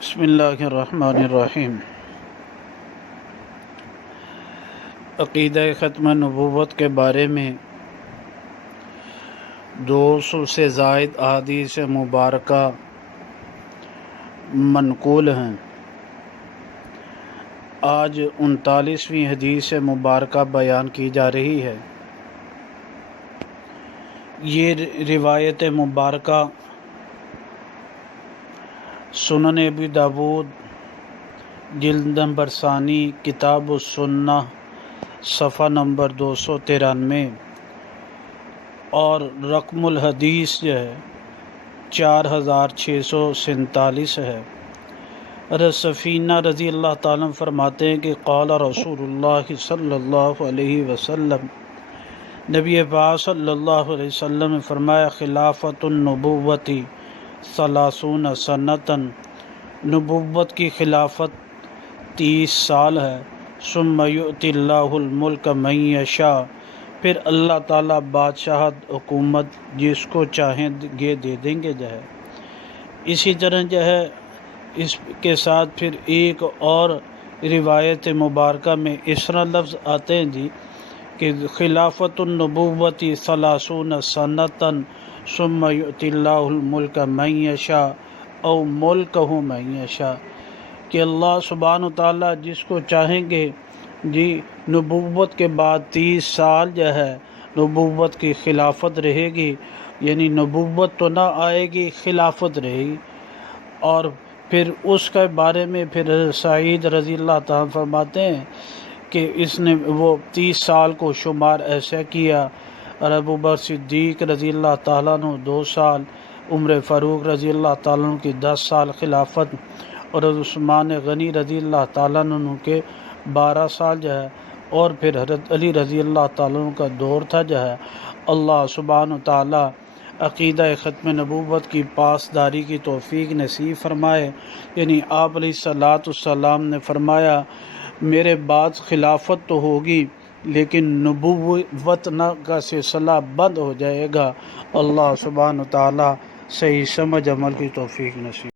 بسم اللہ الرحمن الرحیم۔ عقیدہ ختم نبوت کے بارے میں 200 سے زائد احادیث مبارکہ منقول ہیں۔ آج 39ویں حدیث مبارکہ بیان کی جا رہی ہے۔ یہ روایت مبارکہ سنن ابی داود جلد نمبر ثانی کتاب السنہ صفحہ نمبر 293 اور رقم الحدیث جو ہے 4647 ہے۔ حضرت سفینہ رضی اللہ تعالیٰ فرماتے ہیں کہ قال رسول اللہ صلی اللہ علیہ وسلم، نبی پاک صلی اللہ علیہ وسلم نے فرمایا، خلافت النبوتی 30 سنتاً، نبوت کی خلافت 30 سال ہے۔ ثم یؤتی اللہ الملک من یشاء، پھر اللہ تعالیٰ بادشاہت حکومت جس کو چاہیں گے دے دیں گے جو ہے۔ اسی طرح جو ہے اس کے ساتھ پھر ایک اور روایت مبارکہ میں اس طرح لفظ آتے ہیں جی کہ خلافت النبوتی 30 سنتاً ثم یؤتی اللہ الملک من یشاء او ملکہ من یشاء، کہ اللہ سبحانہ وتعالیٰ جس کو چاہیں گے جی نبوت کے بعد 30 سال جو ہے نبوت کی خلافت رہے گی، یعنی نبوت تو نہ آئے گی، خلافت رہے گی۔ اور پھر اس کے بارے میں پھر سعید رضی اللہ تعالیٰ فرماتے ہیں کہ اس نے وہ 30 سال کو شمار ایسا کیا، اور ابوبکر صدیق رضی اللہ تعالیٰ عنہ 2 سال، عمر فاروق رضی اللہ تعالیٰ عنہ کی 10 سال خلافت، اور عثمان غنی رضی اللہ تعالیٰ عنہ کے 12 سال جو ہے، اور پھر حضرت علی رضی اللہ تعالیٰ عنہ کا دور تھا جو ہے۔ اللہ سبحانہ وتعالیٰ عقیدہ ختم نبوت کی پاسداری کی توفیق نصیب فرمائے۔ یعنی آپ علیہ الصلاۃ والسلام نے فرمایا، میرے بعد خلافت تو ہوگی لیکن نبوت کا سلسلہ بند ہو جائے گا۔ اللہ سبحانہ وتعالیٰ صحیح سمجھ عمل کی توفیق نصیب